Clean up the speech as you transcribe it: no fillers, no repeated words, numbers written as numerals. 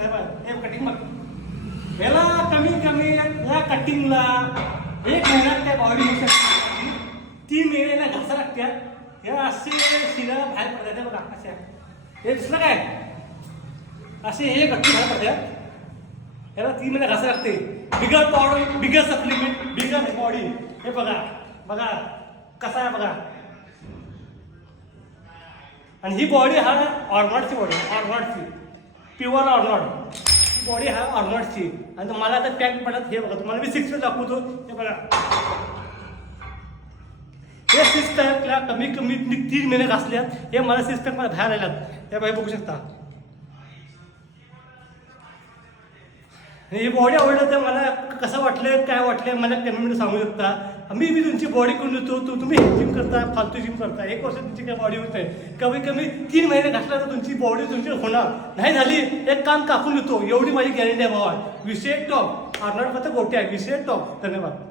शकता हे कटिंग बघ याला कमी कमी या कटिंगला 1 महिन्यात काय बॉडी होऊ शकते 3 महिन्याला घासा लागतात हे असे शिरा बाहेर पडतात बघा अशा हे दिसलं काय असे हे गट्टी बाहेर पडतात याला 3 महिने घासा लागते बिगर पावडर बिगर सप्लिमेंट बिगर बॉडी हे बघा बघा कसा आहे बघा आणि ही बॉडी हा ऑर्नॉटची बॉडी ऑर्नॉटची प्युअर ऑर्नॉट ही बॉडी हा ऑर्नॉटची आणि मला आता पॅक पडत हे बघा तुम्हाला मी 6 दाखवतो हे बघा हे 6 पॅकला कमी कमी 3 महिने घासल्यात हे मला 6 पॅक मला बाहेर आल्यात हे बाई बघू शकता ही बॉडी आवडलं तर मला कसं वाटलं काय वाटलं मला कमेंटमध्ये सांगू शकता मी तुमची बॉडी करून देतो तुम्ही हे जिम करता फालतू जिम करता 1 वर्ष तुमची काय बॉडी होत आहे कमी कमी 3 महिने घातला तर तुमची बॉडी तुमची होणार नाही झाली एक काम कापून देतो एवढी माझी गॅरंटी आहे भावा विषय टॉप ऑर्नॉट फक्त गोटे आहे विषय टॉप धन्यवाद